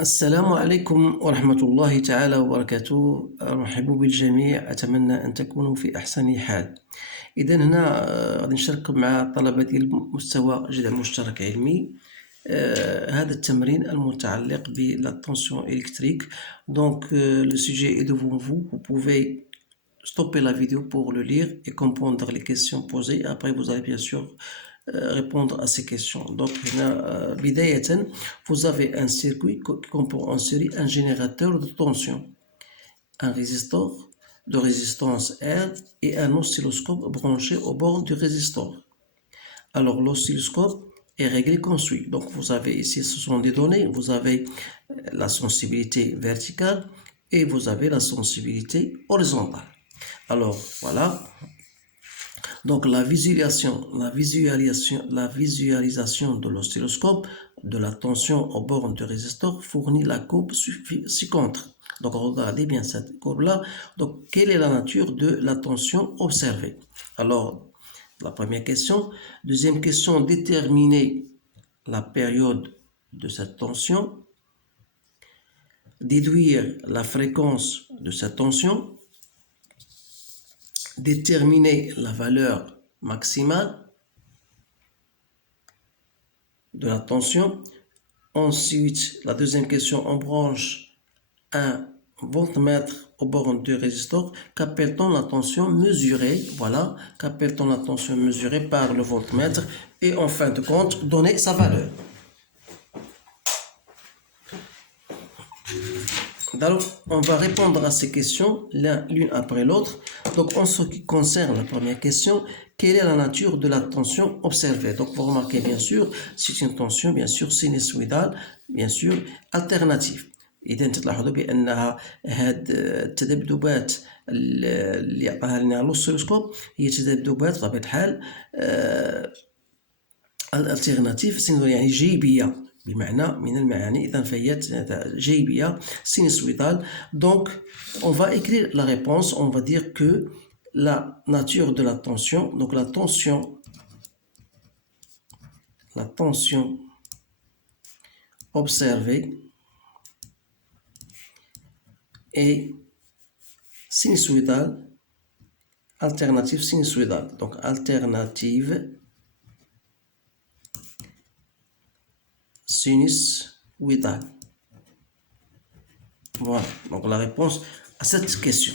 السلام عليكم ورحمة الله تعالى وبركاته. أرحب بالجميع، أتمنى أن تكونوا في أحسن حال. إذا هنا غادي نشارك مع طلبة ديال مستوى جذع مشترك علمي هذا التمرين المتعلق بلا tension électrique. Donc le sujet est devant vous. Vous pouvez stopper la vidéo pour le lire et comprendre les questions posées. Après, vous allez bien sûr répondre à ces questions. Donc, بداية, vous avez un circuit qui comprend en série un générateur de tension, un résistor de résistance R et un oscilloscope branché au bord du résistor. Alors, l'oscilloscope est réglé comme suit. Donc, vous avez ici, ce sont des données. Vous avez la sensibilité verticale et vous avez la sensibilité horizontale. Alors, voilà. Donc, la visualisation de l'oscilloscope de la tension aux bornes du résistor fournit la courbe ci-contre. Donc, regardez bien cette courbe-là. Donc, quelle est la nature de la tension observée? Alors, la première question. Deuxième question, déterminer la période de cette tension. Déduire la fréquence de cette tension. Déterminer la valeur maximale de la tension. Ensuite, la deuxième question, on branche un voltmètre au bord du résistor. Qu'appelle-t-on la tension mesurée? Voilà, qu'appelle-t-on la tension mesurée par le voltmètre? Et en fin de compte, donner sa valeur. Alors, on va répondre à ces questions l'une après l'autre. Donc, en ce qui concerne la première question, quelle est la nature de la tension observée? Donc, vous remarquez bien sûr, c'est une tension bien sûr sinusoïdale, bien sûr alternative. إذا تلاحظوا بأنها هاد التذبذبات اللي عطاها لنا الأوسيلوسكوب هي تذبذبات بطبيعة الحال الالتيرناتيف يعني جيبية بمعنى من المعاني. إذا فهي جيبية sinusoïdale. Donc on va écrire la réponse. On va dire que la nature de la tension, donc la tension observée est sinusoïdale, alternative sinusoïdale. Donc alternative sinusoïdale. Voilà, donc la réponse à cette question.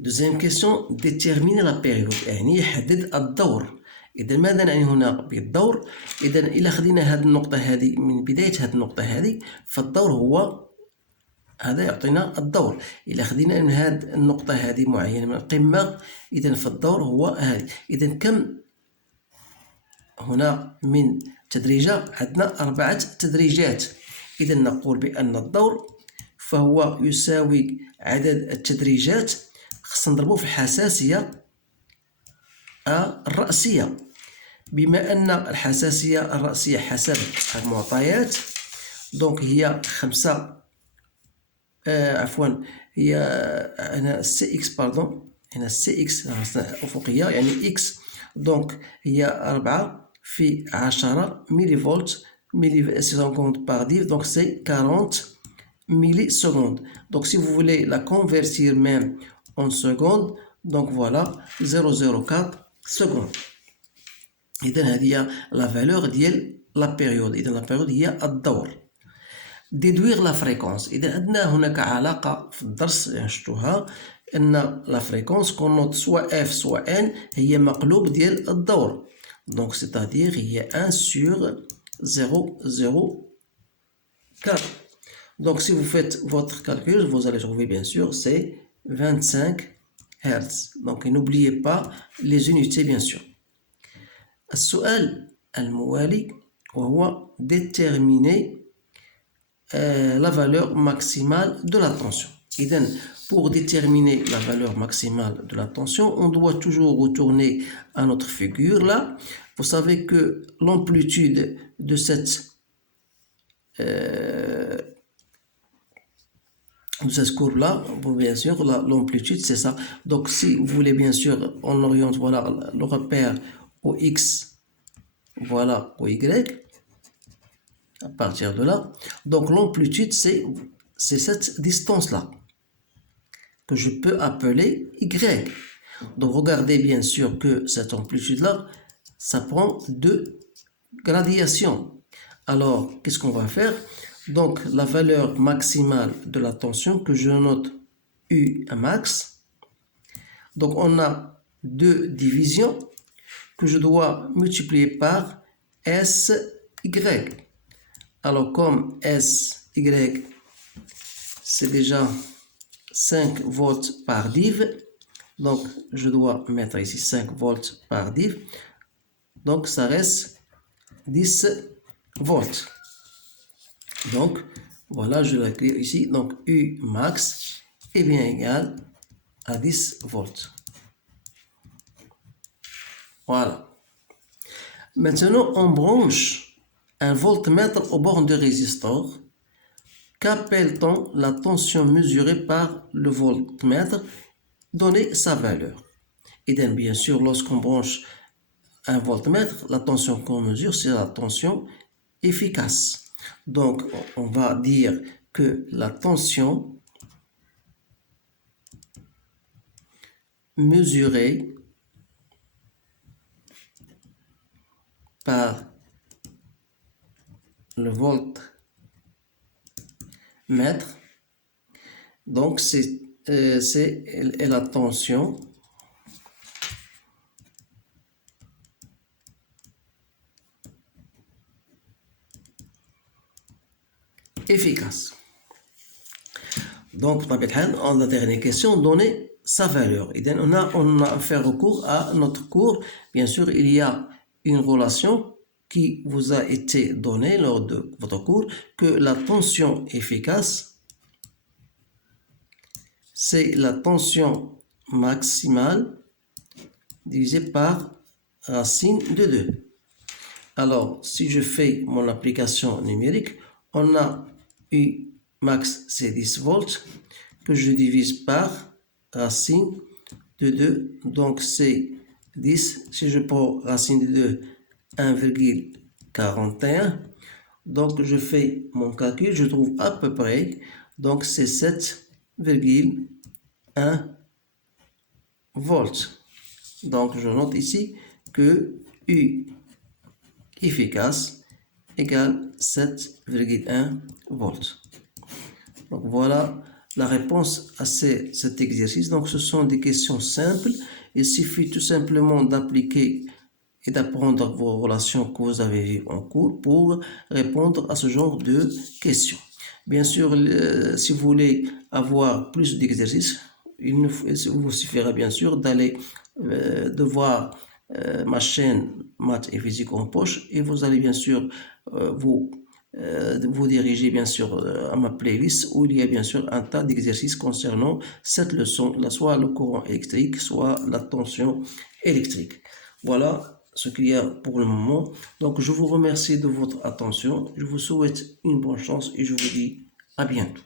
Deuxième question, déterminer la période. يعني يحدد الدور. إذا ماذا نعني هنا بالدور؟ إذا إلا خدينا هذه النقطة هذه من بداية هذه النقطة هذه، فالدور هو هذا يعطينا الدور. إلا خدينا من هذه النقطة هذه معينة من القمة، إذا فالدور هو هذه. إذا كم هنا من تدريجة؟ عندنا 4 تدريجات. إذا نقول بأن الدور فهو يساوي عدد التدريجات، خصنا نضربه في الحساسية الرأسية. بما أن الحساسية الرأسية حسب المعطيات، دونك هي 5 هي هنا سي اكس هنا سي اكس أفقية يعني اكس، دونك هي 4 في 10 ملي فولت millisecondes par 10, donc c'est 40 millisecondes. Donc si vous voulez la convertir même en secondes, donc voilà 0,04 secondes. إذن هذه la valeur ديال la période. إذن la période هي الدور. déduire la fréquence. إذا عندنا هناك علاقة في الدرس شفتوها أن la fréquence كونوت سواء F سواء N هي مقلوب ديال الدور. Donc c'est-à-dire هي 1 sur 0,04. Donc si vous faites votre calcul, vous allez trouver bien sûr c'est 25 Hz. Donc n'oubliez pas les unités bien sûr. السؤال الموالي وهو déterminer la valeur maximale de la tension. إذن pour déterminer la valeur maximale de la tension, on doit toujours retourner à notre figure là. Vous savez que l'amplitude de cette courbe là, bien sûr l'amplitude c'est ça. Donc si vous voulez bien sûr on oriente voilà le repère au X, voilà au Y. à partir de là. Donc l'amplitude, c'est cette distance-là que je peux appeler Y. Donc regardez bien sûr que cette amplitude-là, ça prend deux gradations. Alors, qu'est-ce qu'on va faire? Donc la valeur maximale de la tension que je note U max. Donc on a deux divisions que je dois multiplier par SY. Alors comme SY, c'est déjà 5 volts par div, donc je dois mettre ici 5 volts par div, donc ça reste 10 volts. Donc voilà, je l'écris ici, donc U max est bien égal à 10 volts. Voilà. Maintenant, on branche un voltmètre aux bornes de résistor. Qu'appelle-t-on la tension mesurée par le voltmètre? Donner sa valeur. Et bien sûr, lorsqu'on branche un voltmètre, la tension qu'on mesure, c'est la tension efficace. Donc, on va dire que la tension mesurée par le voltmètre, donc c'est la tension efficace. Donc, dans la dernière question, donner sa valeur. Et on a fait recours à notre cours. Bien sûr, il y a une relation qui vous a été donnée lors de votre cours, que la tension efficace, c'est la tension maximale divisée par racine de 2. Alors, si je fais mon application numérique, on a U max, c'est 10 volts, que je divise par racine de 2. Donc, c'est 10. Si je prends racine de 2, 1,41. Donc, je fais mon calcul, je trouve à peu près. Donc, c'est 7,1 volts. Donc, je note ici que U efficace égale 7,1 volts. Donc voilà la réponse à cet exercice. Donc ce sont des questions simples. Il suffit tout simplement d'appliquer et d'apprendre vos relations que vous avez vues en cours pour répondre à ce genre de questions. Bien sûr, si vous voulez avoir plus d'exercices, il vous suffira bien sûr d'aller de voir ma chaîne Maths et Physique en poche, et vous allez bien sûr vous diriger bien sûr à ma playlist où il y a bien sûr un tas d'exercices concernant cette leçon, soit le courant électrique, soit la tension électrique. Voilà ce qu'il y a pour le moment. Donc je vous remercie de votre attention, je vous souhaite une bonne chance et je vous dis à bientôt.